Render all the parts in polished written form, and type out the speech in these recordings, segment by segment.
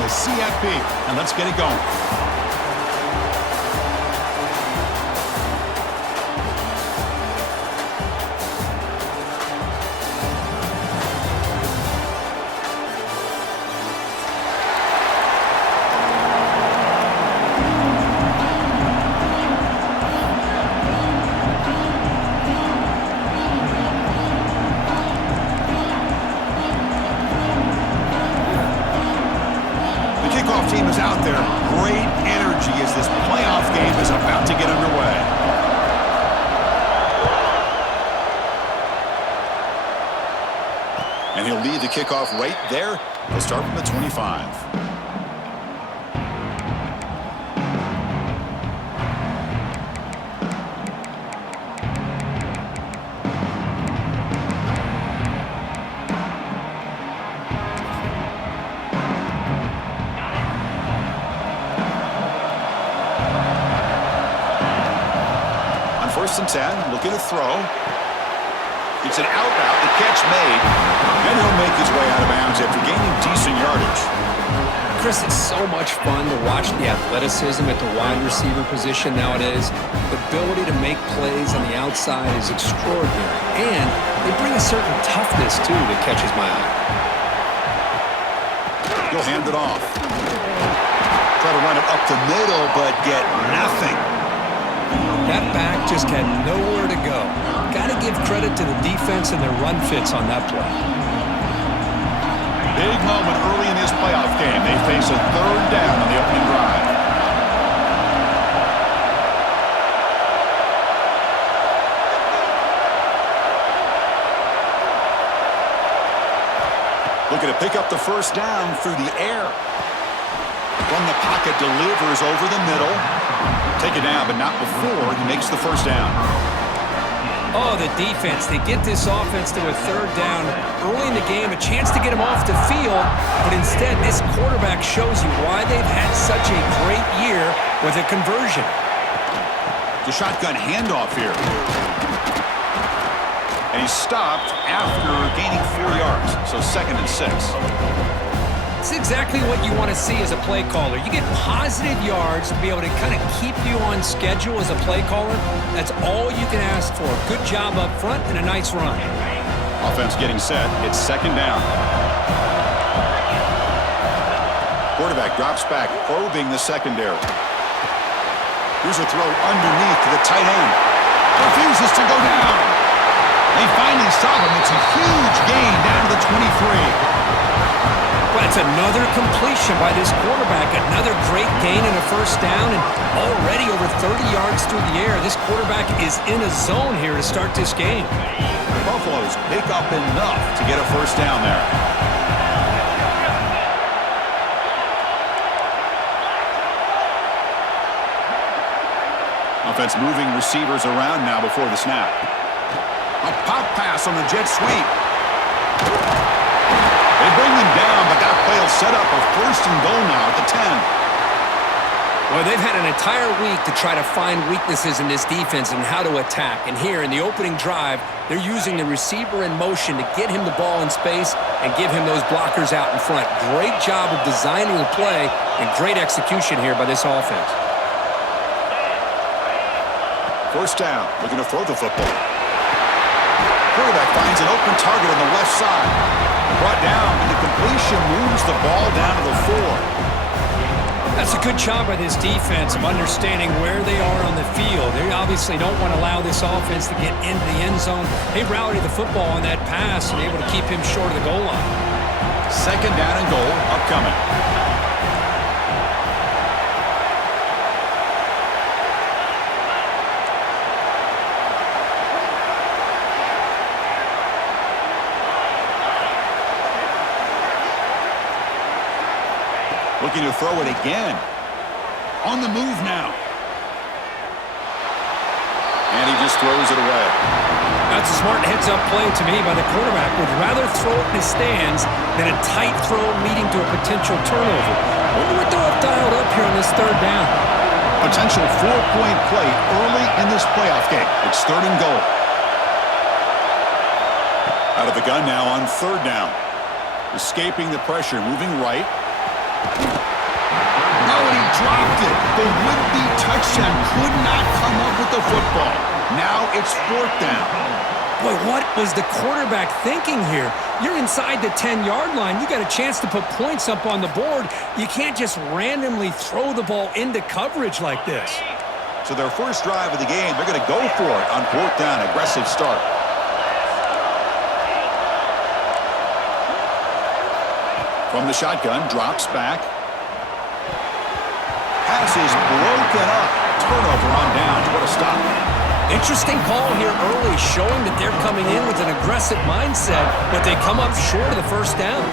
the CFP. And let's get it going. Team is out there. Great energy as this playoff game is about to get underway. And he'll lead the kickoff right there. He'll start from the 25. First and 10, looking to throw. It's an out route, the catch made, and he'll make his way out of bounds after gaining decent yardage. Chris, it's so much fun to watch the athleticism at the wide receiver position nowadays. The ability to make plays on the outside is extraordinary, and they bring a certain toughness, too, that catches my eye. He'll hand it off. Try to run it up the middle, but get nothing. That back just had nowhere to go. Got to give credit to the defense and their run fits on that play. Big moment early in this playoff game. They face a third down on the opening drive. Looking to pick up the first down through the air. From the pocket, delivers over the middle. Take it down, but not before he makes the first down. Oh, the defense. They get this offense to a third down early in the game, a chance to get him off the field, but instead this quarterback shows you why they've had such a great year with a conversion. The shotgun handoff here. And he's stopped after gaining 4 yards, so 2nd and 6. It's exactly what you want to see as a play caller. You get positive yards to be able to kind of keep you on schedule as a play caller. That's all you can ask for. Good job up front and a nice run. Offense getting set. It's 2nd down. Quarterback drops back, probing the secondary. Here's a throw underneath to the tight end. Refuses to go down. They finally stop him. It's a huge gain down to the 23. That's another completion by this quarterback. Another great gain and a first down, and already over 30 yards through the air. This quarterback is in a zone here to start this game. The Buffaloes pick up enough to get a first down there. Offense moving receivers around now before the snap. A pop pass on the jet sweep. They bring them down, but that play will set up a 1st and goal now at the 10. Well, they've had an entire week to try to find weaknesses in this defense and how to attack. And here in the opening drive, they're using the receiver in motion to get him the ball in space and give him those blockers out in front. Great job of designing the play and great execution here by this offense. First down, looking to throw the football. Quarterback finds an open target on the left side. Brought down, and the completion moves the ball down to the 4. That's a good job by this defense of understanding where they are on the field. They obviously don't want to allow this offense to get into the end zone. They rallied the football on that pass and able to keep him short of the goal line. 2nd down and goal upcoming. Looking to throw it again. On the move now. And he just throws it away. That's a smart heads-up play to me by the quarterback. Would rather throw it in his stands than a tight throw leading to a potential turnover. Wonder what they'll have dialed up here on this 3rd down. Potential 4-point play early in this playoff game. It's 3rd and goal. Out of the gun now on 3rd down. Escaping the pressure, moving right. dropped it. The would-be touchdown could not come up with the football. Now it's 4th down. Boy, what was the quarterback thinking here? You're inside the 10-yard line. You got a chance to put points up on the board. You can't just randomly throw the ball into coverage like this. So their first drive of the game, they're going to go for it on 4th down. Aggressive start. From the shotgun, drops back. Pass is broken up. Turnover on downs. What a stop. Interesting call here early, showing that they're coming in with an aggressive mindset, but they come up short of the first down.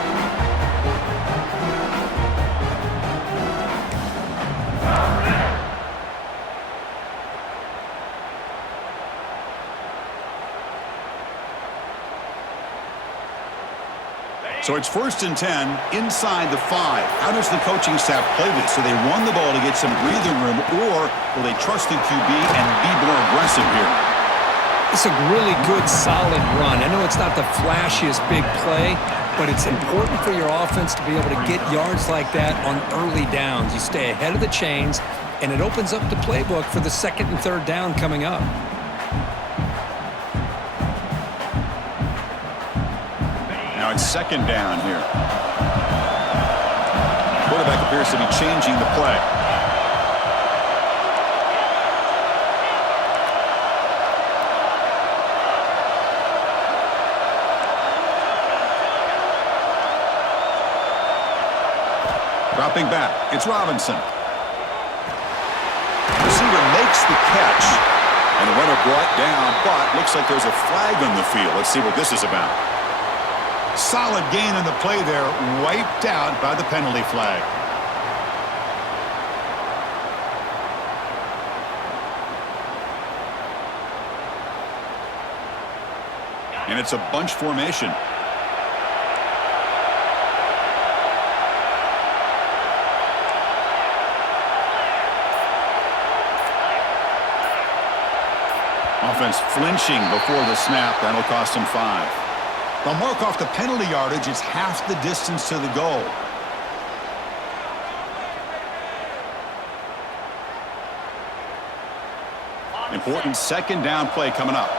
So it's 1st and 10 inside the 5. How does the coaching staff play this? Do they run the ball to get some breathing room, or will they trust the QB and be more aggressive here? It's a really good, solid run. I know it's not the flashiest big play, but it's important for your offense to be able to get yards like that on early downs. You stay ahead of the chains, and it opens up the playbook for the 2nd and 3rd down coming up. Now it's 2nd down here. Quarterback appears to be changing the play. Dropping back, it's Robinson. Receiver makes the catch, and the runner brought down, but looks like there's a flag on the field. Let's see what this is about. Solid gain in the play there, wiped out by the penalty flag. And it's a bunch formation. Offense flinching before the snap. That'll cost him 5. They'll mark off the penalty yardage. It's half the distance to the goal. Important 2nd down play coming up.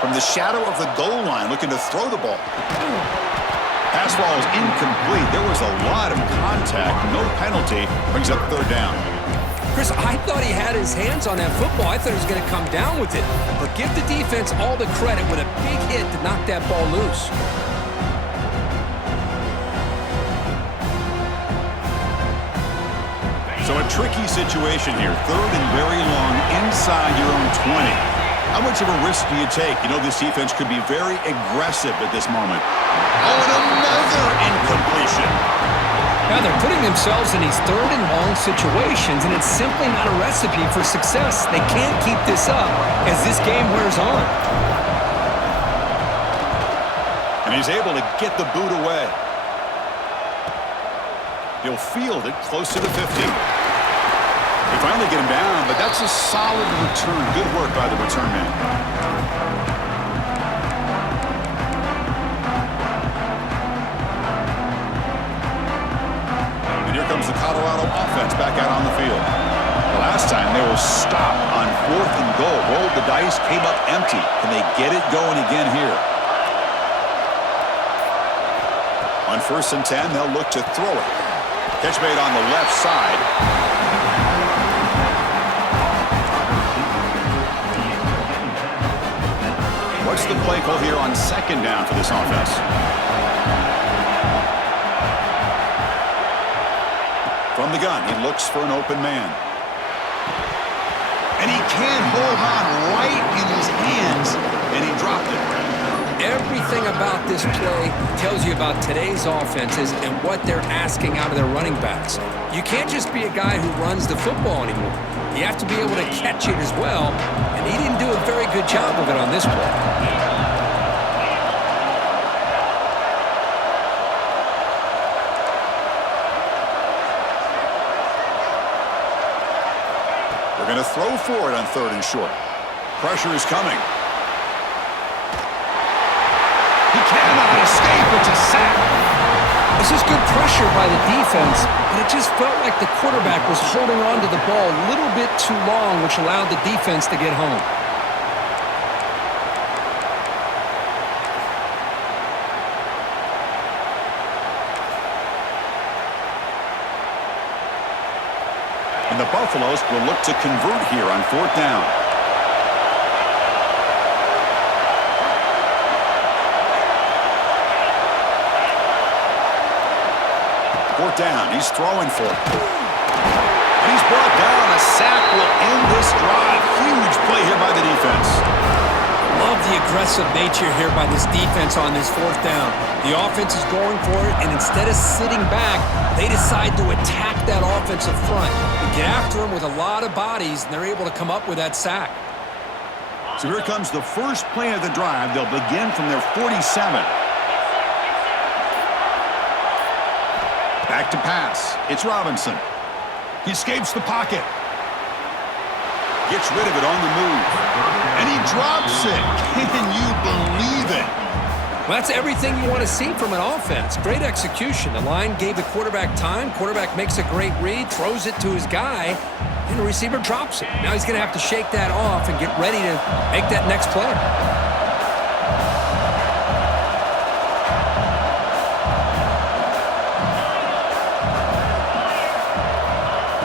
From the shadow of the goal line, looking to throw the ball. Pass ball is incomplete. There was a lot of contact. No penalty. Brings up 3rd down. Chris, I thought he had his hands on that football. I thought he was going to come down with it. But give the defense all the credit with a big hit to knock that ball loose. So a tricky situation here. 3rd and very long inside your own 20. How much of a risk do you take? You know, this defense could be very aggressive at this moment. Oh, and another incompletion. Now they're putting themselves in these 3rd and long situations, and it's simply not a recipe for success. They can't keep this up as this game wears on. And he's able to get the boot away. He'll field it close to the 50. They finally get him down, but that's a solid return. Good work by the return man. And here comes the Colorado offense back out on the field. The last time they were stopped on 4th and goal. Rolled the dice, came up empty. Can they get it going again here? On 1st and 10, they'll look to throw it. Catch made on the left side. What's the play call here on 2nd down for this offense? From the gun, he looks for an open man. And he can't hold on right in his hands, and he dropped it. Everything about this play tells you about today's offenses and what they're asking out of their running backs. You can't just be a guy who runs the football anymore. You have to be able to catch it as well, and he didn't do a very good job of it on this play. We're going to throw for it on 3rd and short. Pressure is coming. He cannot escape. It's a sack. This is good pressure by the defense, but it just felt like the quarterback was holding on to the ball a little bit too long, which allowed the defense to get home. And the Buffaloes will look to convert here on 4th down. Fourth down, he's throwing for it. And he's brought down. A sack will end this drive. Huge play here by the defense. Love the aggressive nature here by this defense on this 4th down. The offense is going for it, and instead of sitting back, they decide to attack that offensive front and get after them with a lot of bodies, and they're able to come up with that sack. So here comes the first play of the drive. They'll begin from their 47. Back to pass. It's Robinson. He escapes the pocket. Gets rid of it on the move. And he drops it. Can you believe it? Well, that's everything you want to see from an offense. Great execution. The line gave the quarterback time. Quarterback makes a great read, throws it to his guy, and the receiver drops it. Now he's going to have to shake that off and get ready to make that next play.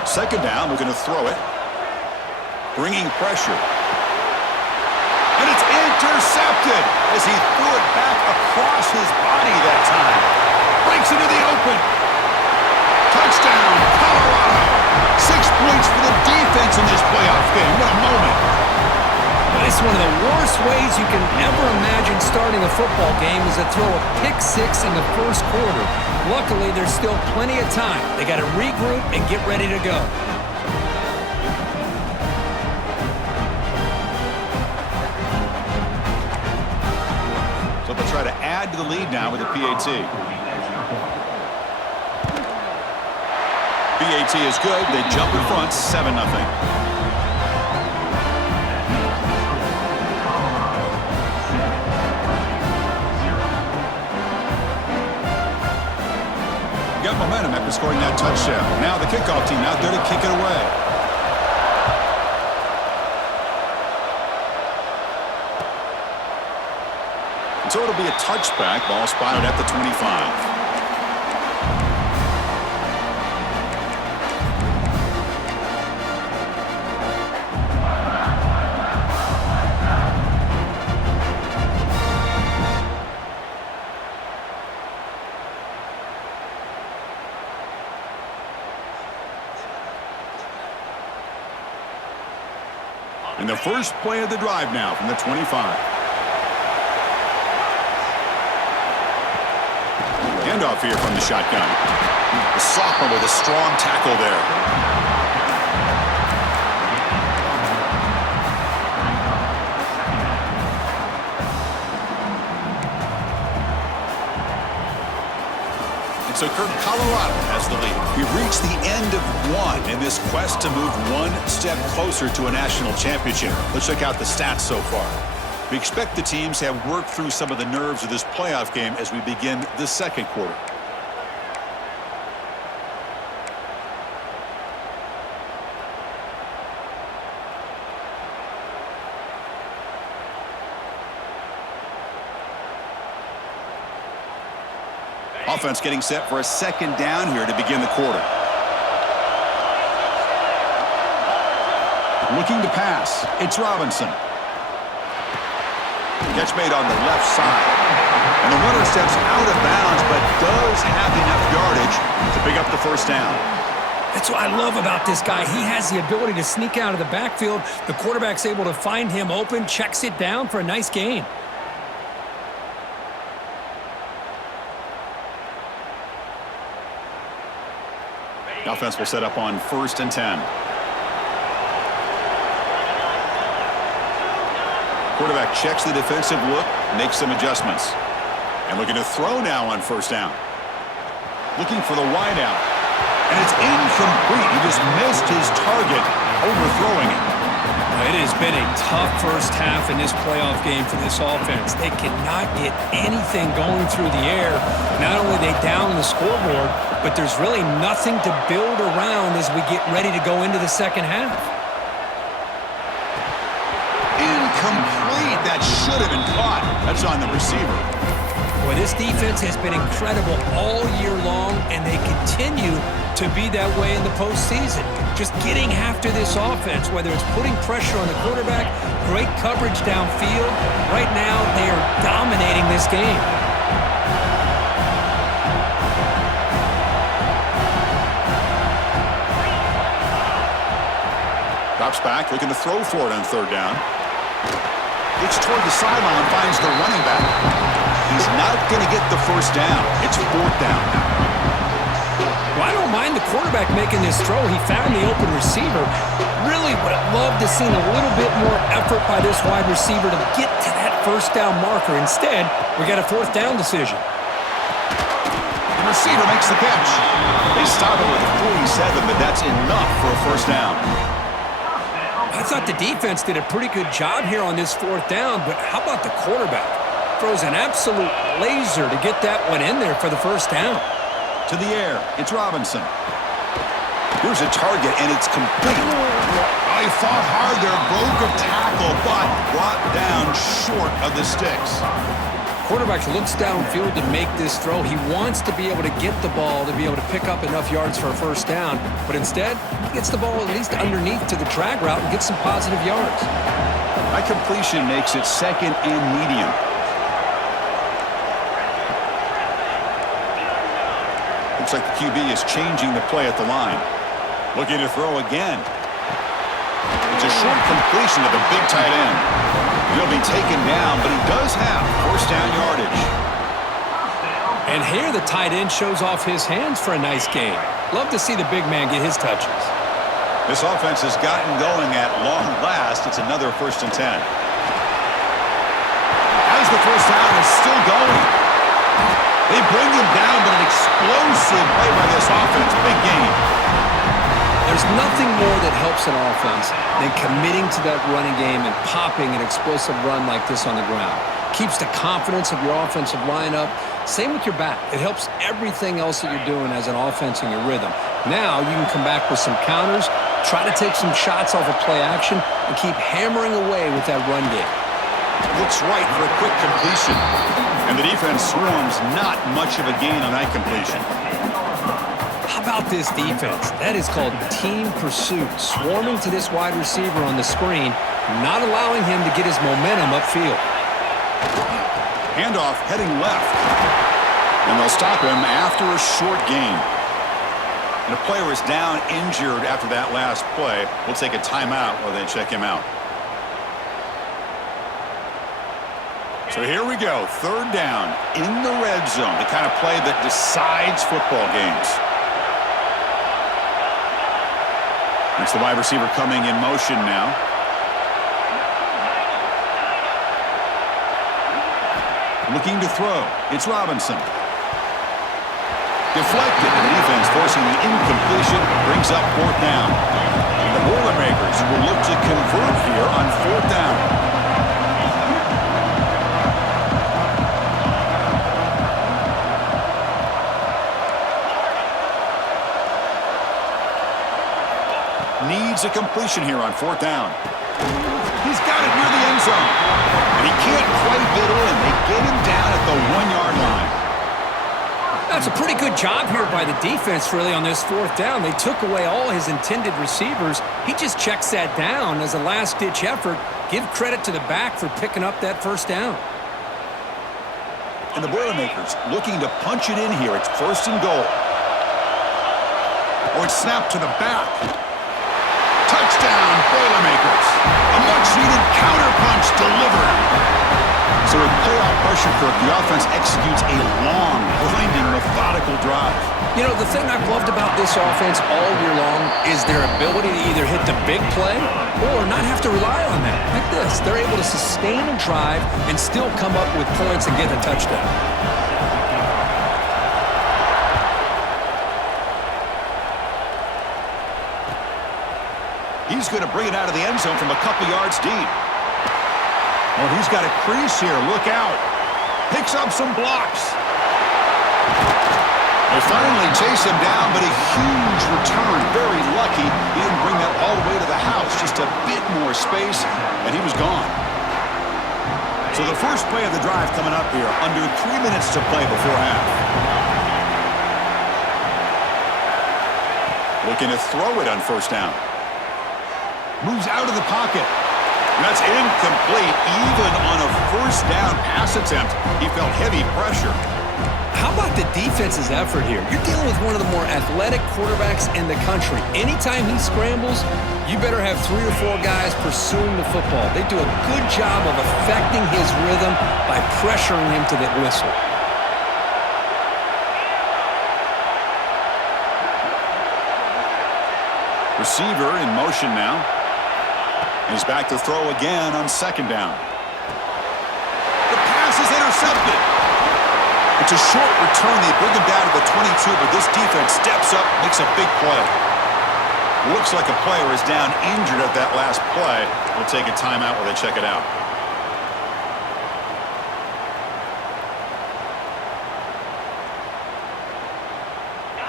Second down, we're going to throw it. Bringing pressure. And it's intercepted as he threw it back across his body that time. Breaks into the open. Touchdown, Colorado. 6 points for the defense in this playoff game. What a moment. But it's one of the worst ways you can ever imagine starting a football game is to throw a pick-6 in the first quarter. Luckily, there's still plenty of time. They got to regroup and get ready to go. So they'll try to add to the lead now with a PAT. PAT is good. They jump in front, 7-0. Got momentum after scoring that touchdown. Now the kickoff team out there to kick it away. And so it'll be a touchback. Ball spotted at the 25. And the first play of the drive now from the 25. Handoff here from the shotgun. The sophomore with a strong tackle there. So Colorado has the lead. We've reached the end of one in this quest to move one step closer to a national championship. Let's check out the stats so far. We expect the teams have worked through some of the nerves of this playoff game as we begin the second quarter. Offense getting set for a second down here to begin the quarter. Looking to pass. It's Robinson. Catch made on the left side. And the runner steps out of bounds, but does have enough yardage to pick up the first down. That's what I love about this guy. He has the ability to sneak out of the backfield. The quarterback's able to find him open, checks it down for a nice gain. The offense will set up on 1st and 10. Quarterback checks the defensive look, makes some adjustments. And looking to throw now on 1st down. Looking for the wide out. And it's incomplete. He just missed his target, overthrowing it. It has been a tough first half in this playoff game for this offense. They cannot get anything going through the air. Not only are they down the scoreboard, but there's really nothing to build around as we get ready to go into the second half. Incomplete. That should have been caught. That's on the receiver. Boy, this defense has been incredible all year long, and they continue to be that way in the postseason. Just getting after this offense, whether it's putting pressure on the quarterback, great coverage downfield. Right now, they are dominating this game. Drops back, looking to throw for it on third down. Gets toward the sideline, finds the running back. He's not going to get the first down. It's fourth down now. Well, I don't mind the quarterback making this throw. He found the open receiver. Really would have loved to seen a little bit more effort by this wide receiver to get to that first down marker. Instead, we got a fourth down decision. The receiver makes the catch. They stop him with a 47, but that's enough for a first down. I thought the defense did a pretty good job here on this fourth down, but how about the quarterback? Throws an absolute laser to get that one in there for the first down. To the air, it's Robinson. Here's a target, and it's complete. Oh, he fought hard there, broke a tackle, but brought down short of the sticks. Quarterback looks downfield to make this throw. He wants to be able to get the ball to be able to pick up enough yards for a first down, but instead, he gets the ball at least underneath to the drag route and gets some positive yards. That completion makes it second and medium. Looks like the QB is changing the play at the line. Looking to throw again. It's a short completion to the big tight end. He'll be taken down, but he does have first down yardage. And here the tight end shows off his hands for a nice gain. Love to see the big man get his touches. This offense has gotten going at long last. It's another 1st and 10. As the first down is still going. They bring him down, but an explosive play by this offense. Big game. There's nothing more that helps an offense than committing to that running game and popping an explosive run like this on the ground. Keeps the confidence of your offensive lineup. Same with your back. It helps everything else that you're doing as an offense in your rhythm. Now you can come back with some counters, try to take some shots off of play action, and keep hammering away with that run game. Looks right for a quick completion. And the defense swarms not much of a gain on that completion. How about this defense? That is called team pursuit. Swarming to this wide receiver on the screen, not allowing him to get his momentum upfield. Handoff heading left. And they'll stop him after a short gain. And a player is down injured after that last play. We'll take a timeout while they check him out. So here we go, 3rd down in the red zone, the kind of play that decides football games. It's the wide receiver coming in motion now. Looking to throw. It's Robinson. Deflected, and the defense forcing the incompletion brings up 4th down. The Boilermakers will look to convert here on 4th down. Needs a completion here on 4th down. He's got it near the end zone. And he can't quite get in. They get him down at the 1-yard line. That's a pretty good job here by the defense, really, on this 4th down. They took away all his intended receivers. He just checks that down as a last-ditch effort. Give credit to the back for picking up that first down. And the Boilermakers looking to punch it in here. It's 1st and goal. Or it's snapped to the back. Touchdown, Boilermakers. A much-needed counterpunch delivered. So with playoff pressure, Kirk, the offense executes a long, grinding, methodical drive. You know, the thing I've loved about this offense all year long is their ability to either hit the big play or not have to rely on that. Like this, they're able to sustain a drive and still come up with points and get a touchdown. He's going to bring it out of the end zone from a couple yards deep. Well, he's got a crease here. Look out. Picks up some blocks. They finally chase him down, but a huge return. Very lucky he didn't bring that all the way to the house. Just a bit more space, and he was gone. So the first play of the drive coming up here. Under 3 minutes to play before half. Looking to throw it on first down. Moves out of the pocket. That's incomplete. Even on a first down pass attempt, he felt heavy pressure. How about the defense's effort here? You're dealing with one of the more athletic quarterbacks in the country. Anytime he scrambles, you better have 3 or 4 guys pursuing the football. They do a good job of affecting his rhythm by pressuring him to the whistle. Receiver in motion now. He's back to throw again on second down. The pass is intercepted. It's a short return. They bring him down to the 22, but this defense steps up, makes a big play. Looks like a player is down injured at that last play. We'll take a timeout while they check it out.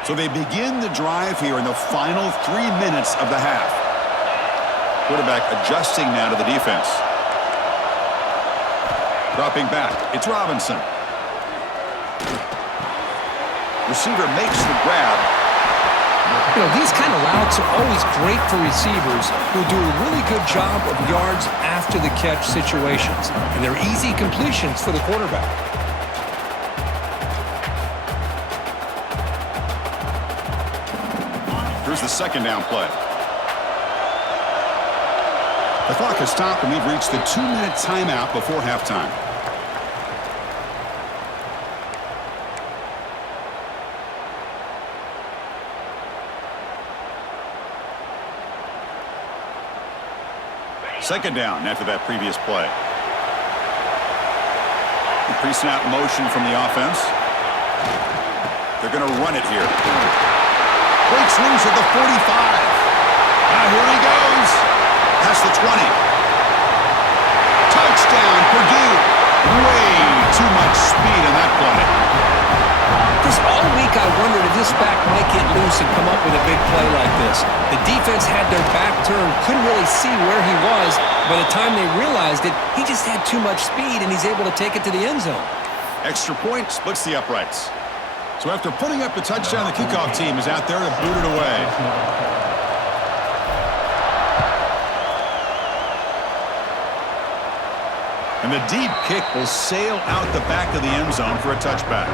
So they begin the drive here in the final 3 minutes of the half. Quarterback adjusting now to the defense. Dropping back. It's Robinson. Receiver makes the grab. You know, these kind of routes are always great for receivers who do a really good job of yards after the catch situations. And they're easy completions for the quarterback. Here's the second down play. The clock has stopped and we've reached the 2-minute timeout before halftime. Second down after that previous play. The pre-snap motion from the offense. They're going to run it here. Breaks loose at the 45. Now here he goes. Past the 20. Touchdown, Purdue. Way too much speed in that play. Just all week I wondered if this back might get loose and come up with a big play like this. The defense had their back turned, couldn't really see where he was. By the time they realized it, he just had too much speed, and he's able to take it to the end zone. Extra point splits the uprights. So after putting up the touchdown, the kickoff team is out there to boot it away. And the deep kick will sail out the back of the end zone for a touchback.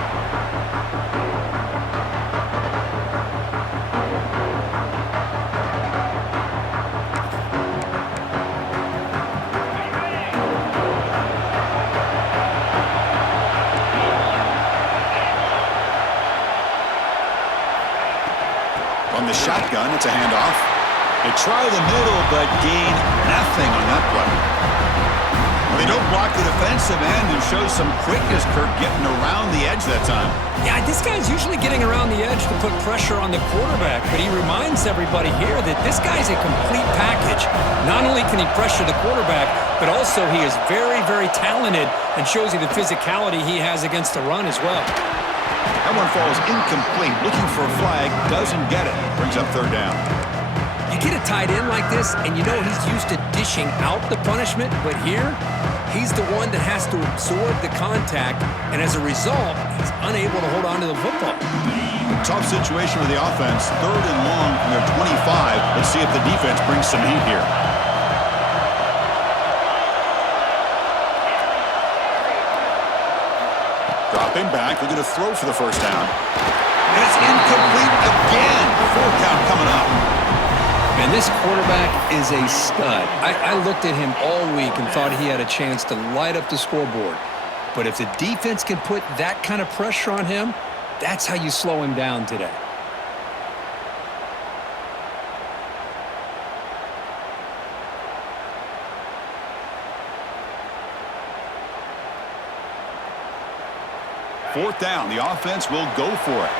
From the shotgun, it's a handoff. They try the middle, but gain nothing on that play. They don't block the defensive end and show some quickness, Kirk, getting around the edge that time. Yeah, this guy's usually getting around the edge to put pressure on the quarterback, but he reminds everybody here that this guy's a complete package. Not only can he pressure the quarterback, but also he is very, very talented and shows you the physicality he has against the run as well. That one falls incomplete. Looking for a flag, doesn't get it. Brings up third down. You get a tight end like this, and you know he's used to dishing out the punishment, but here, he's the one that has to absorb the contact, and as a result, he's unable to hold on to the football. Tough situation with the offense. Third and long from their 25. Let's see if the defense brings some heat here. Dropping back, looking to throw for the first down. And it's incomplete again. 4 count coming up. And this quarterback is a stud. I looked at him all week and thought he had a chance to light up the scoreboard. But if the defense can put that kind of pressure on him, that's how you slow him down today. Fourth down, the offense will go for it.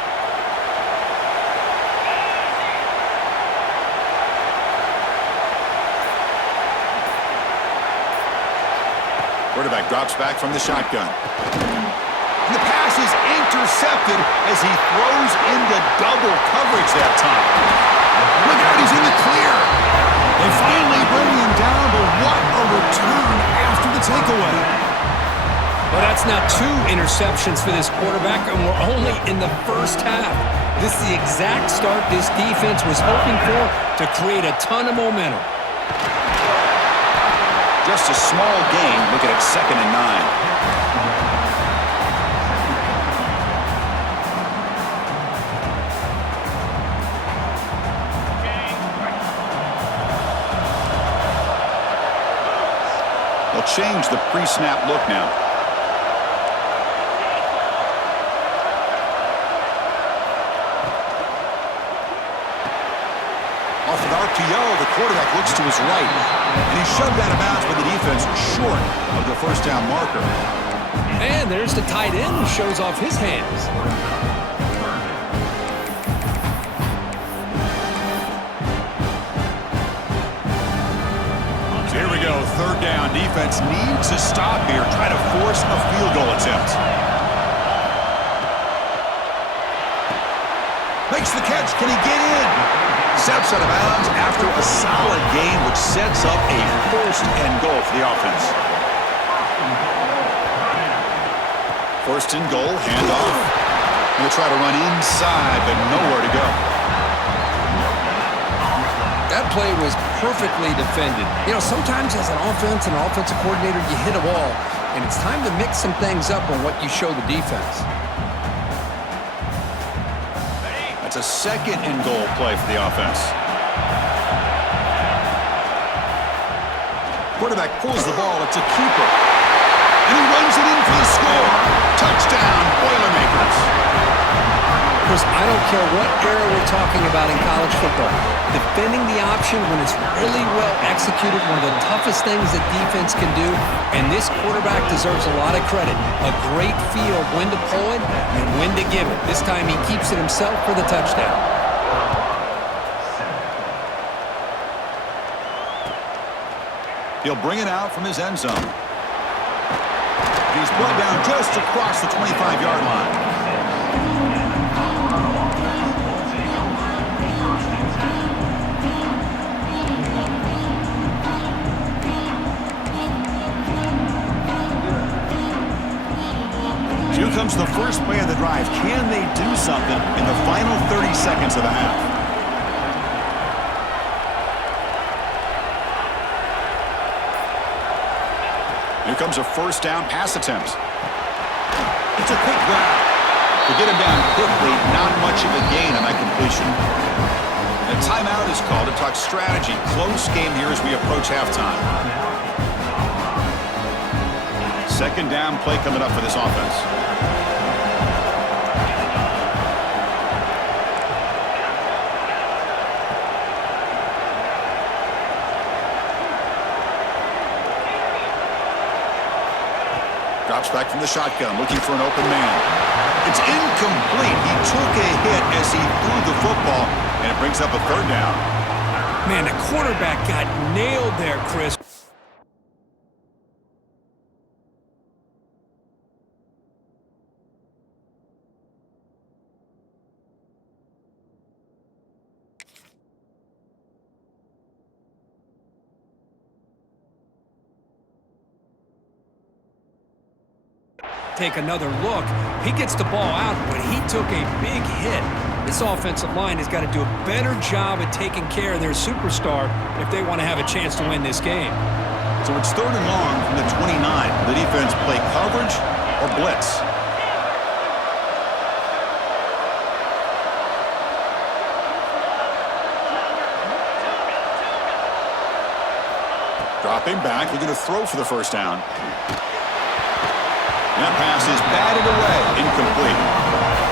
Quarterback drops back from the shotgun. And the pass is intercepted as he throws into double coverage that time. Look out, he's in the clear. They finally bring him down, but what a return after the takeaway. Well, that's not 2 interceptions for this quarterback, and we're only in the first half. This is the exact start this defense was hoping for to create a ton of momentum. Just a small gain. Look at it, 2nd and 9. They'll change the pre-snap look now. Off an RPO, the quarterback looks to his right. And he's shoved out of bounds by the defense short of the first down marker. And there's the tight end who shows off his hands. So here we go, 3rd down. Defense needs to stop here, try to force a field goal attempt. Makes the catch. Can he get in? Steps out of bounds after a solid gain, which sets up a 1st and goal for the offense. 1st and goal, handoff. We'll try to run inside, but nowhere to go. That play was perfectly defended. You know, sometimes as an offense and an offensive coordinator, you hit a wall, and it's time to mix some things up on what you show the defense. That's a 2nd and goal play for the offense. Quarterback pulls the ball. It's a keeper. And he runs it in for the score. Touchdown, Boilermakers. Chris, I don't care what era we're talking about in college football. Defending the option when it's really well executed, one of the toughest things that defense can do, and this quarterback deserves a lot of credit. A great feel of when to pull it and when to give it. This time he keeps it himself for the touchdown. He'll bring it out from his end zone. He's brought down just across the 25-yard line. Here comes the first play of the drive. Can they do something in the final 30 seconds of the half? Here comes a 1st down pass attempt. It's a quick grab. To get him down quickly, not much of a gain on that completion. A timeout is called to talk strategy. Close game here as we approach halftime. 2nd down play coming up for this offense. Drops back from the shotgun, looking for an open man. It's incomplete. He took a hit as he threw the football, and it brings up a 3rd down. Man, the quarterback got nailed there, Chris. Take another look. He gets the ball out, but he took a big hit. This offensive line has got to do a better job at taking care of their superstar if they want to have a chance to win this game. So it's 3rd and long from the 29. The defense play coverage or blitz. Dropping back, looking to throw for the 1st down. That pass is batted away, incomplete.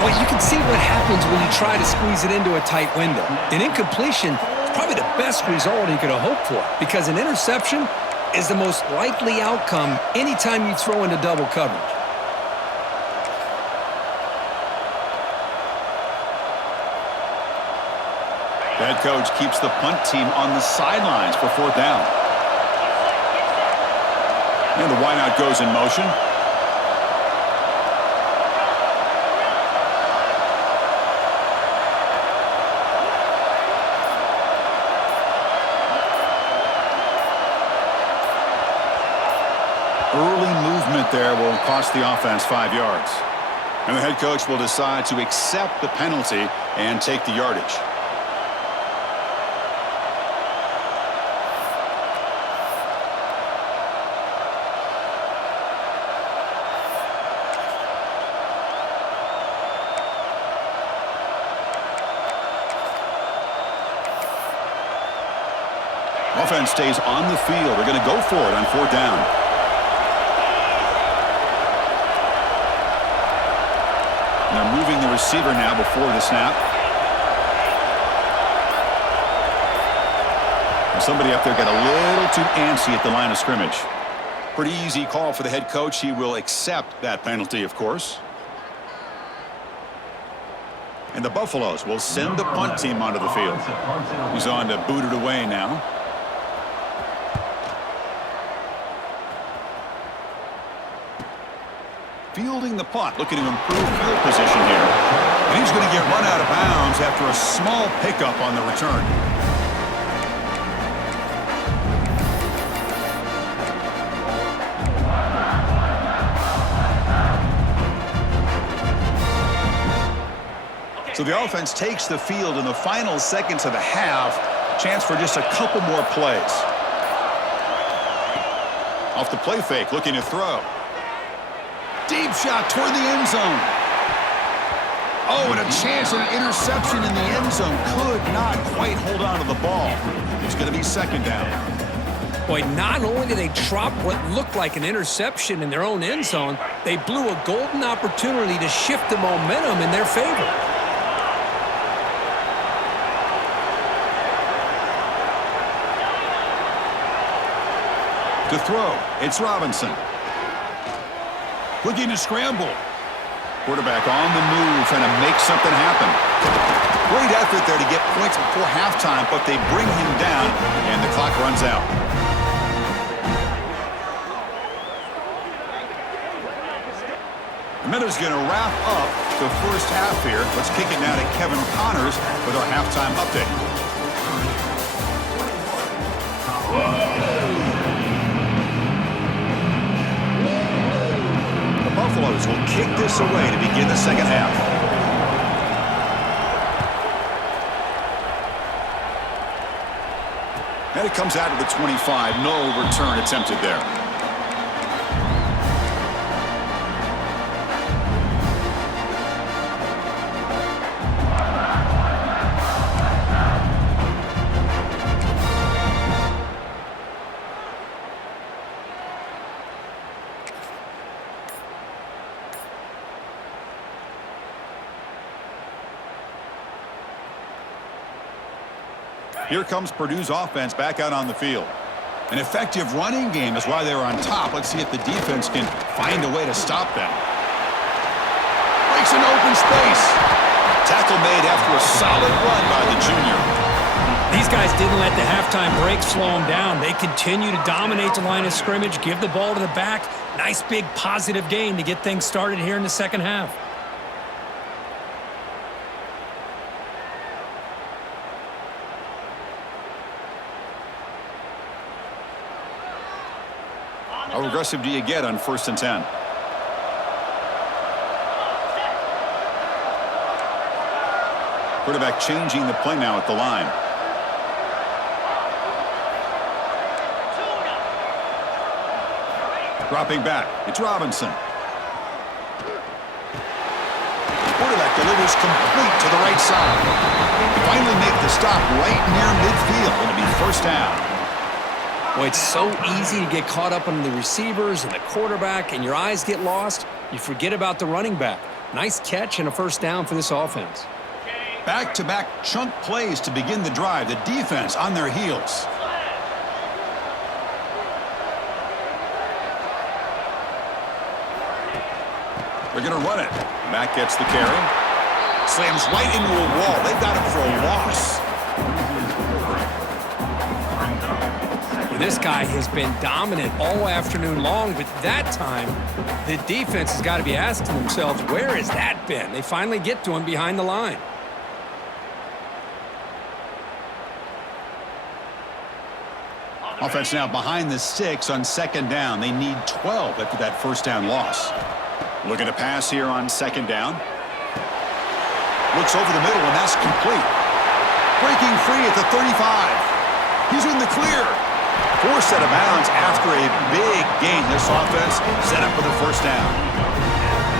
Well, you can see what happens when you try to squeeze it into a tight window. An incompletion is probably the best result he could have hoped for, because an interception is the most likely outcome anytime you throw into double coverage. The head coach keeps the punt team on the sidelines for 4th down. And the wideout goes in motion. Early movement there will cost the offense 5 yards. And the head coach will decide to accept the penalty and take the yardage. Offense stays on the field. They're going to go for it on 4th down. And they're moving the receiver now before the snap. And somebody up there got a little too antsy at the line of scrimmage. Pretty easy call for the head coach. He will accept that penalty, of course. And the Buffaloes will send the punt team onto the field. He's on to boot it away now. Fielding the punt, looking to improve field position here. And he's going to get run out of bounds after a small pickup on the return. So the offense takes the field in the final seconds of the half. Chance for just a couple more plays. Off the play fake, looking to throw. Deep shot toward the end zone. Oh, and a chance at an interception in the end zone. Could not quite hold on to the ball. It's going to be 2nd down. Boy, not only did they drop what looked like an interception in their own end zone, they blew a golden opportunity to shift the momentum in their favor. To throw, it's Robinson. Looking to scramble. Quarterback on the move, trying to make something happen. Great effort there to get points before halftime, but they bring him down, and the clock runs out. And Miller's going to wrap up the first half here. Let's kick it now to Kevin Connors with our halftime update. Buffaloes will kick this away to begin the second half. And it comes out of the 25. No return attempted there. Here comes Purdue's offense back out on the field. An effective running game is why they're on top. Let's see if the defense can find a way to stop them. Breaks an open space. Tackle made after a solid run by the junior. These guys didn't let the halftime break slow them down. They continue to dominate the line of scrimmage, give the ball to the back. Nice big positive gain to get things started here in the second half. How aggressive do you get on 1st and 10? Quarterback changing the play now at the line. Dropping back. It's Robinson. Quarterback delivers complete to the right side. Finally make the stop right near midfield. It'll be 1st down. Boy, it's so easy to get caught up on the receivers and the quarterback, and your eyes get lost. You forget about the running back. Nice catch and a 1st down for this offense. Back-to-back chunk plays to begin the drive. The defense on their heels. They're going to run it. Mack gets the carry. Slams right into a wall. They've got him for a loss. This guy has been dominant all afternoon long, but that time, the defense has got to be asking themselves, where has that been? They finally get to him behind the line. Offense now behind the 6 on second down. They need 12 after that first down loss. Looking to pass here on second down. Looks over the middle, and that's complete. Breaking free at the 35. He's in the clear. Forced out of bounds after a big gain. This offense set up for the first down.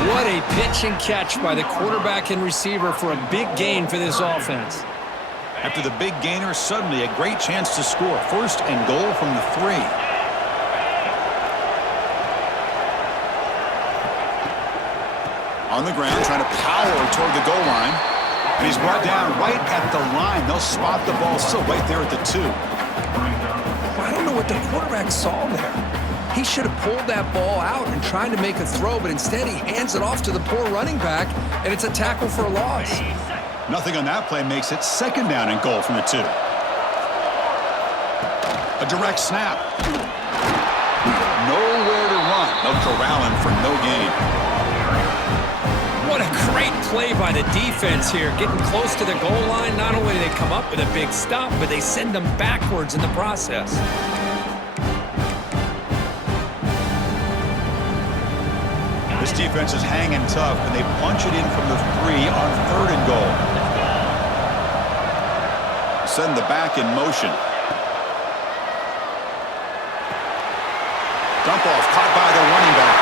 What a pitch and catch by the quarterback and receiver for a big gain for this offense. After the big gainer, suddenly a great chance to score. First and goal from the 3. On the ground, trying to power toward the goal line. And he's brought down right at the line. They'll spot the ball still right there at the 2. I don't know what the quarterback saw there. He should have pulled that ball out and tried to make a throw, but instead he hands it off to the poor running back, and it's a tackle for a loss. Nothing on that play makes it second down and goal from the 2. A direct snap. Nowhere to run. They'll corral him for no gain. What a great play by the defense here. Getting close to the goal line, not only do they come up with a big stop, but they send them backwards in the process. This defense is hanging tough, and they punch it in from the 3 on third and goal. Send the back in motion. Dump off, caught by the running back.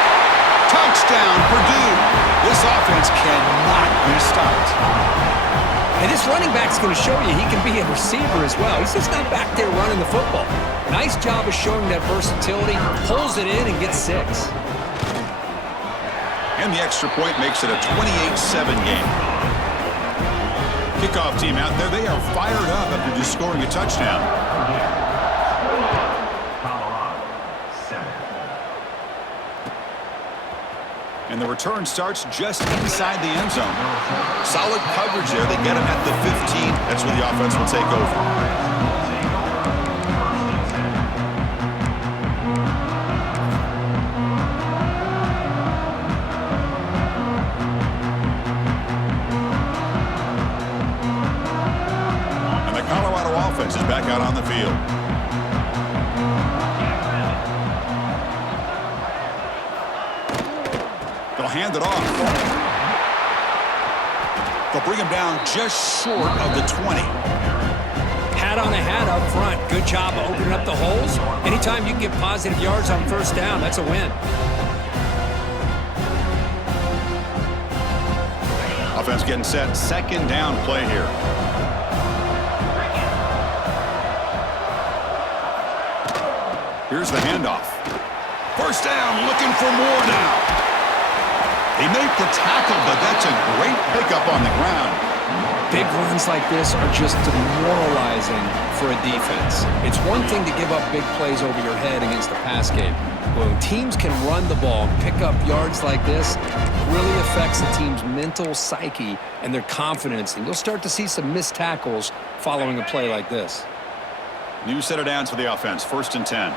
Touchdown, Purdue. This offense cannot be stopped. And this running back's going to show you he can be a receiver as well. He's just not back there running the football. Nice job of showing that versatility. Pulls it in and gets 6. And the extra point makes it a 28-7 game. Kickoff team out there. They are fired up after just scoring a touchdown. And the return starts just inside the end zone. Solid coverage there. They get him at the 15. That's where the offense will take over. Is back out on the field. They'll hand it off. They'll bring him down just short of the 20. Hat on a hat up front. Good job of opening up the holes. Anytime you can get positive yards on first down, that's a win. Offense getting set. Second down play here. Here's the handoff. First down, looking for more now. They make the tackle, but that's a great pickup on the ground. Big runs like this are just demoralizing for a defense. It's one thing to give up big plays over your head against the pass game. When teams can run the ball and pick up yards like this, it really affects the team's mental psyche and their confidence, and you'll start to see some missed tackles following a play like this. New set of downs for the offense. First and 10.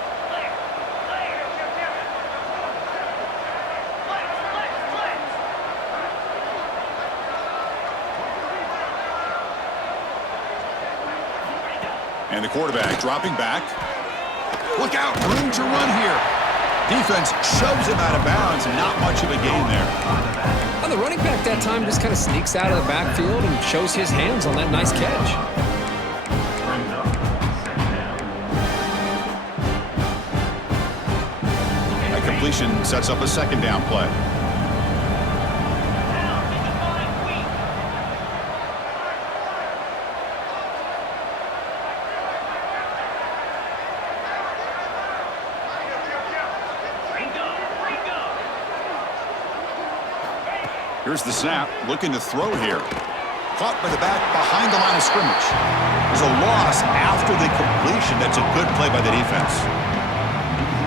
And the quarterback dropping back. Look out, room to run here. Defense shoves him out of bounds, and not much of a gain there. Well, the running back that time just kind of sneaks out of the backfield and shows his hands on that nice catch. That completion sets up a second down play. Here's the snap, looking to throw here. Caught by the back behind the line of scrimmage. There's a loss after the completion. That's a good play by the defense.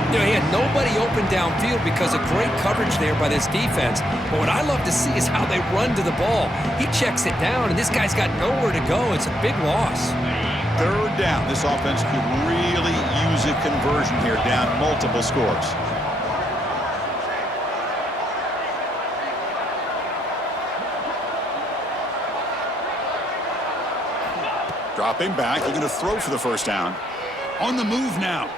You know, he had nobody open downfield because of great coverage there by this defense. But what I love to see is how they run to the ball. He checks it down, and this guy's got nowhere to go. It's a big loss. Third down. This offense could really use a conversion here, down multiple scores. Dropping back, looking to throw for the first down. On the move now.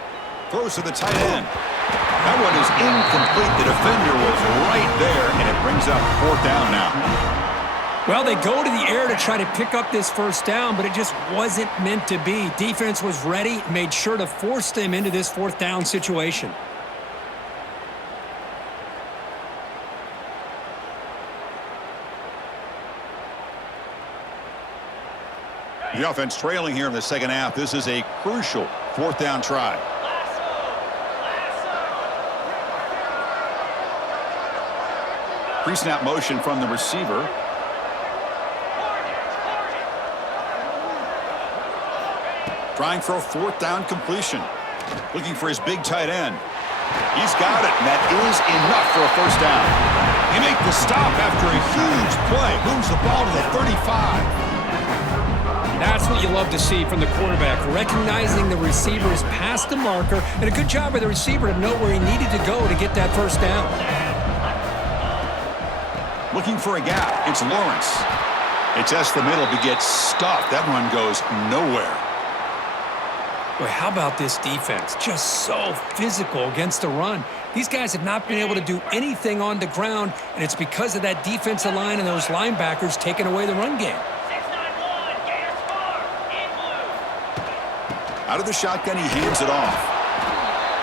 Throws to the tight end. That one is incomplete. The defender was right there, and it brings up fourth down now. Well, they go to the air to try to pick up this first down, but it just wasn't meant to be. Defense was ready, made sure to force them into this fourth down situation. The offense trailing here in the second half. This is a crucial fourth down try. Pre-snap motion from the receiver. Trying for a fourth down completion. Looking for his big tight end. He's got it, and that is enough for a first down. He makes the stop after a huge play. Moves the ball to the 35. That's what you love to see from the quarterback, recognizing the receiver is past the marker, and a good job by the receiver to know where he needed to go to get that first down. Looking for a gap. It's Lawrence. It tests the middle but gets stuffed. That one goes nowhere. Boy, how about this defense? Just so physical against the run. These guys have not been able to do anything on the ground, and it's because of that defensive line and those linebackers taking away the run game. Out of the shotgun, he hands it off.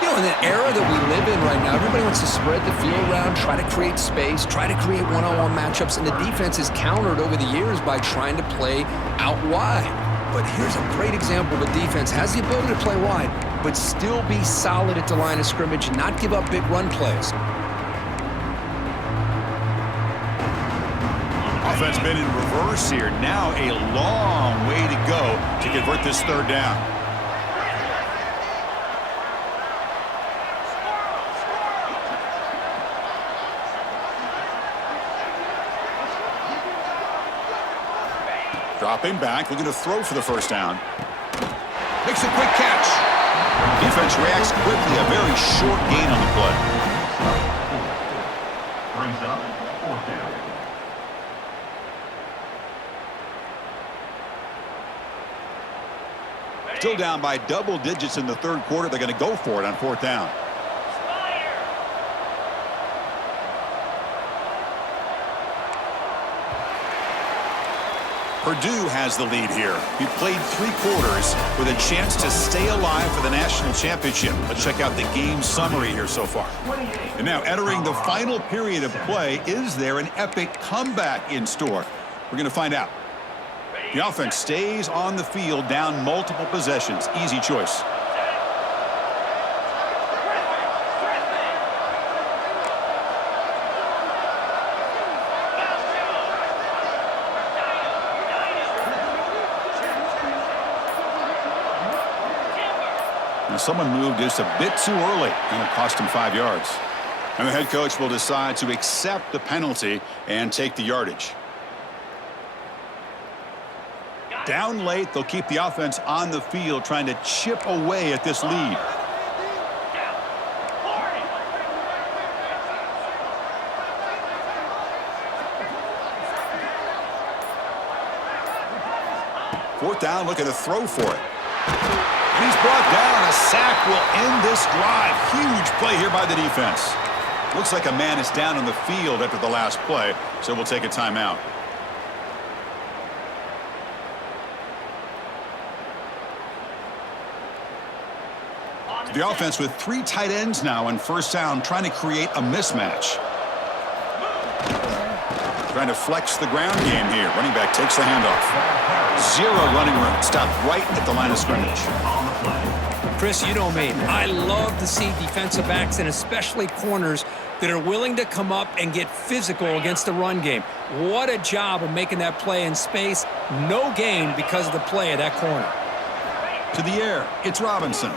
You know, in the era that we live in right now, everybody wants to spread the field around, try to create space, try to create one-on-one matchups, and the defense is countered over the years by trying to play out wide. But here's a great example of a defense has the ability to play wide, but still be solid at the line of scrimmage and not give up big run plays. Offense been in reverse here. Now a long way to go to convert this third down. Dropping back, looking to throw for the first down. Makes a quick catch. Defense reacts quickly. A very short gain on the play. Brings up fourth down. Still down by double digits in the third quarter. They're going to go for it on fourth down. Purdue has the lead here. He played 3 quarters with a chance to stay alive for the national championship. Let's check out the game summary here so far. And now entering the final period of play, is there an epic comeback in store? We're going to find out. The offense stays on the field down multiple possessions. Easy choice. Now someone moved just a bit too early, and it cost him 5 yards. And the head coach will decide to accept the penalty and take the yardage. Down late, they'll keep the offense on the field trying to chip away at this lead. Fourth down, looking to throw for it. And he's brought down. A sack will end this drive. Huge play here by the defense. Looks like a man is down on the field after the last play, so we'll take a timeout. The offense with 3 tight ends now on first down, trying to create a mismatch. Trying to flex the ground game here. Running back takes the handoff. 0 running room. Stopped right at the line of scrimmage. Chris, you know me. I love to see defensive backs and especially corners that are willing to come up and get physical against the run game. What a job of making that play in space. No gain because of the play of that corner. To the air, it's Robinson.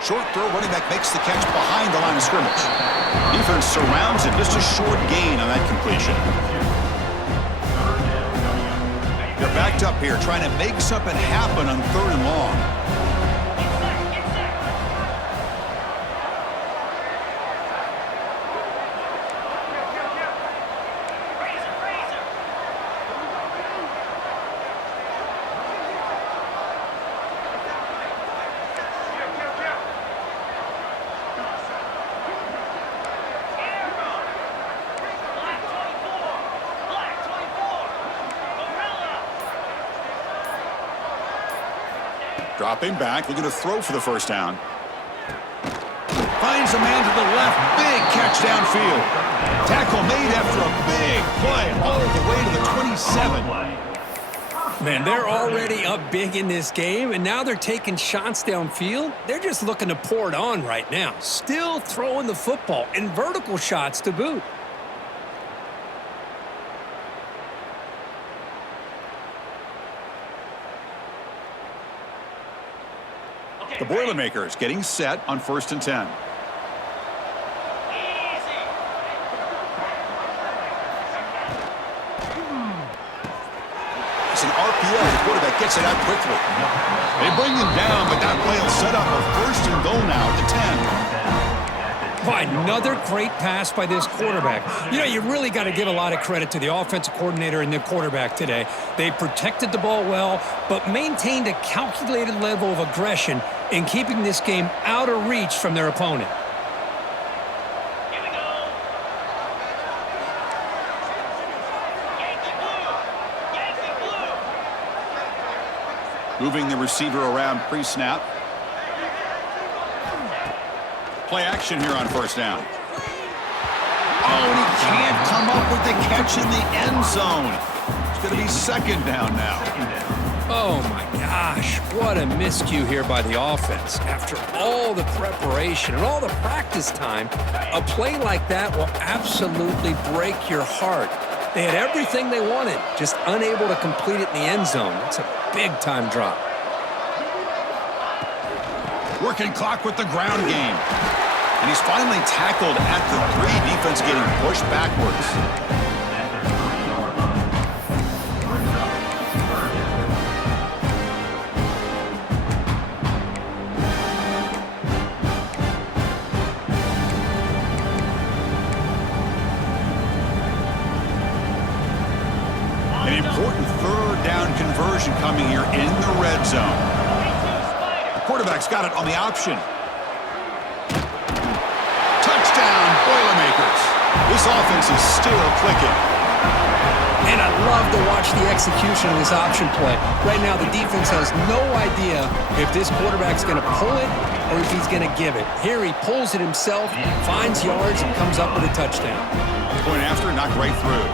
Short throw, running back makes the catch behind the line of scrimmage. Defense surrounds him, just a short gain on that completion. They're back stacked up here, trying to make something happen on 3rd and long. Dropping back, looking to throw for the first down. Finds a man to the left, big catch downfield. Tackle made after a big play all the way to the 27. Man, they're already up big in this game, and now they're taking shots downfield. They're just looking to pour it on right now. Still throwing the football, and vertical shots to boot. The Boilermakers getting set on 1st and 10. It's an RPO. The quarterback gets it out quickly. They bring him down, but that play will set up a 1st and goal now at the 10. By another great pass by this quarterback. You know, you really got to give a lot of credit to the offensive coordinator and the quarterback today. They protected the ball well, but maintained a calculated level of aggression in keeping this game out of reach from their opponent. Here we go. Yankee blue. Moving the receiver around pre-snap. Play action here on 1st down. Oh, and he can't come up with the catch in the end zone. It's going to be 2nd down now. Oh, my gosh. What a miscue here by the offense. After all the preparation and all the practice time, a play like that will absolutely break your heart. They had everything they wanted, just unable to complete it in the end zone. It's a big-time drop. Working clock with the ground game. And he's finally tackled at the 3. Defense getting pushed backwards. An important 3rd down conversion coming here in the red zone. The quarterback's got it on the option. Touchdown, Boilermakers. This offense is still clicking. And I love to watch the execution of this option play. Right now, the defense has no idea if this quarterback's going to pull it or if he's going to give it. Here he pulls it himself, finds yards, and comes up with a touchdown. Point after, knocked right through.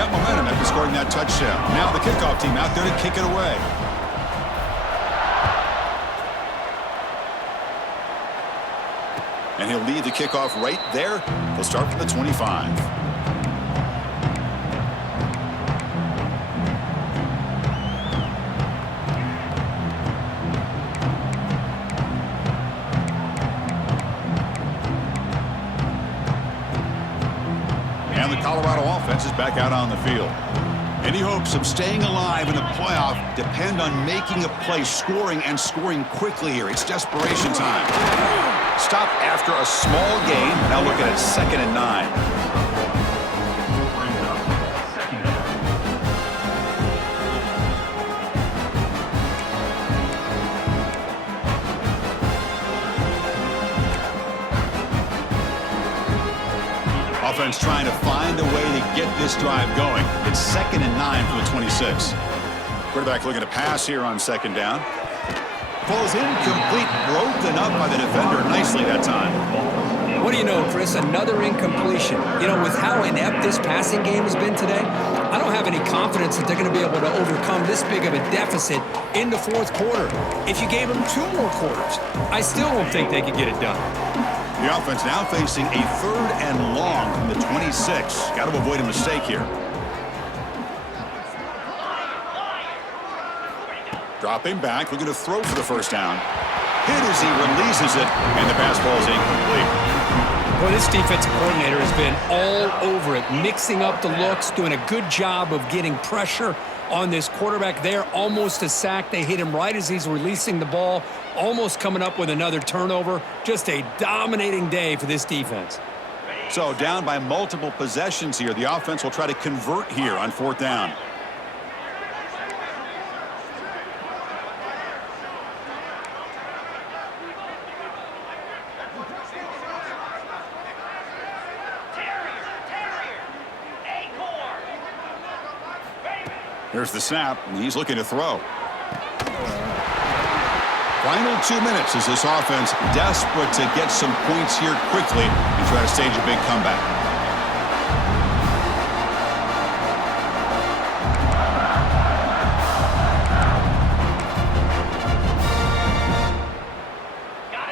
Got momentum after scoring that touchdown. Now the kickoff team out there to kick it away. And he'll lead the kickoff right there. He'll start from the 25. And the Colorado offense is back out on the field. Any hopes of staying alive in the playoff depend on making a play, scoring, and scoring quickly here. It's desperation time. Stop after a small gain. Now look at it, 2nd and 9. Offense trying to find a way to get this drive going. It's 2nd and 9 for the 26. Quarterback looking to pass here on 2nd down. Falls incomplete, broken up by the defender nicely that time. What do you know, Chris? Another incompletion. You know, with how inept this passing game has been today, I don't have any confidence that they're going to be able to overcome this big of a deficit in the 4th quarter. If you gave them 2 more quarters, I still don't think they could get it done. The offense now facing a 3rd and long from the 26. Got to avoid a mistake here. Dropping back, looking to throw for the first down. Hit as he releases it, and the pass ball is incomplete. Boy, this defensive coordinator has been all over it, mixing up the looks, doing a good job of getting pressure on this quarterback there. Almost a sack. They hit him right as he's releasing the ball, almost coming up with another turnover. Just a dominating day for this defense. So down by multiple possessions here. The offense will try to convert here on 4th down. Here's the snap, and he's looking to throw. Final 2 minutes as this offense desperate to get some points here quickly and try to stage a big comeback.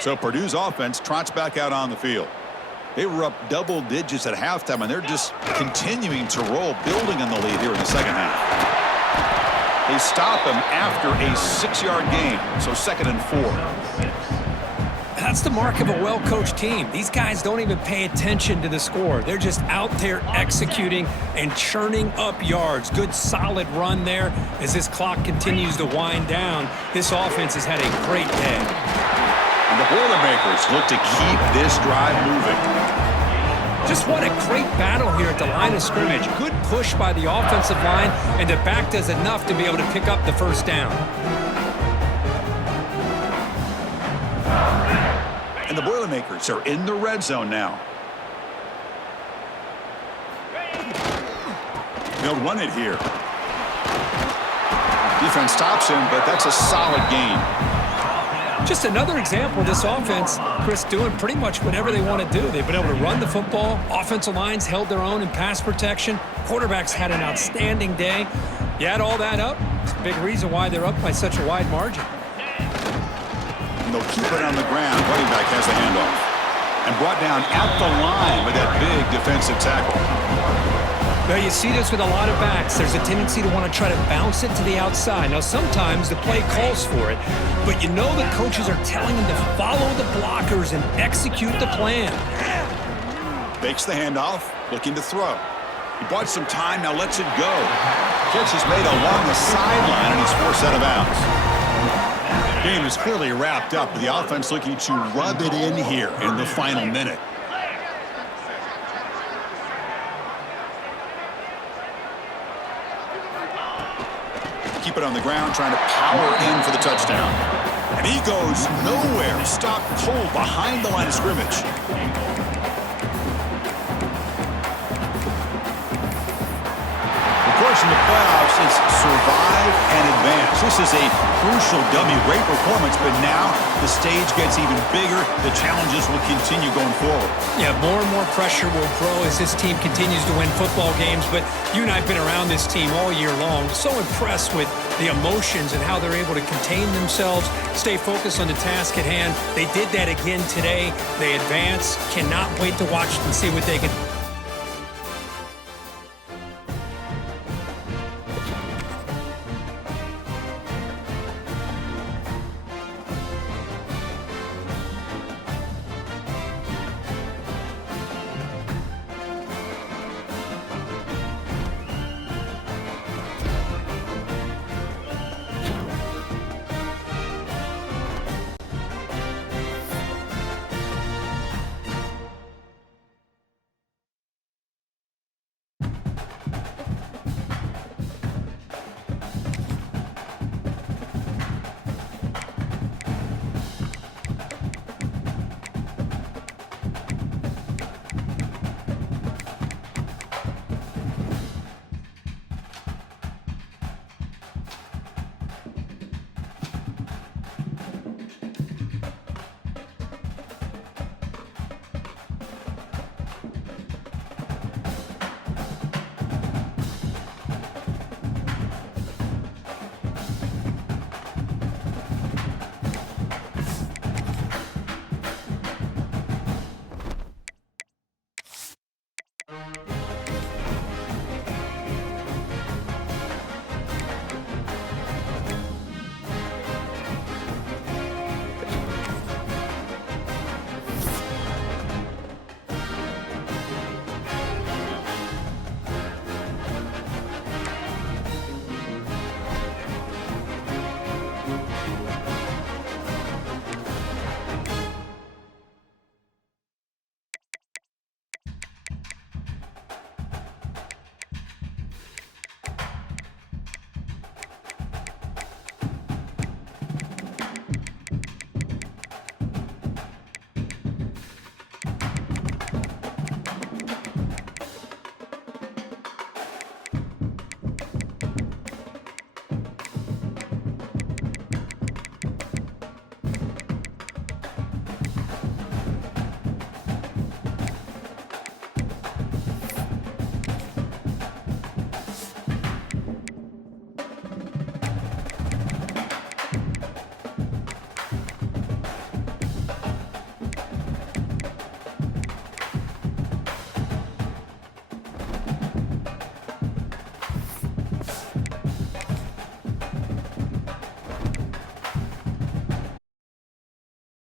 So Purdue's offense trots back out on the field. They were up double digits at halftime, and they're just continuing to roll, building on the lead here in the second half. They stop him after a 6-yard gain, so 2nd and 4. That's the mark of a well-coached team. These guys don't even pay attention to the score. They're just out there executing and churning up yards. Good, solid run there as this clock continues to wind down. This offense has had a great day. And the Boilermakers look to keep this drive moving. Just what a great battle here at the line of scrimmage. Good push by the offensive line, and the back does enough to be able to pick up the first down. And the Boilermakers are in the red zone now. They'll run it here. Defense stops him, but that's a solid gain. Just another example of this offense, Chris, doing pretty much whatever they want to do. They've been able to run the football. Offensive lines held their own in pass protection. Quarterbacks had an outstanding day. You add all that up, it's a big reason why they're up by such a wide margin. And they'll keep it on the ground. Running back has the handoff. And brought down at the line with that big defensive tackle. Well, you see this with a lot of backs. There's a tendency to want to try to bounce it to the outside. Now, sometimes the play calls for it, but you know the coaches are telling them to follow the blockers and execute the plan. Fakes the handoff, looking to throw. He bought some time, now lets it go. Catch is made along the sideline, and he's forced out of bounds. Game is clearly wrapped up, with the offense looking to rub it in here in the final minute. Keep it on the ground, trying to power in for the touchdown. And he goes nowhere. Stopped cold behind the line of scrimmage. Of course, in the playoffs, it's survive and advance. This is a crucial W. Great performance, but now the stage gets even bigger. The challenges will continue going forward. Yeah, more and more pressure will grow as this team continues to win football games, but you and I have been around this team all year long. So impressed with the emotions and how they're able to contain themselves, stay focused on the task at hand. They did that again today. They advance. Cannot wait to watch and see what they can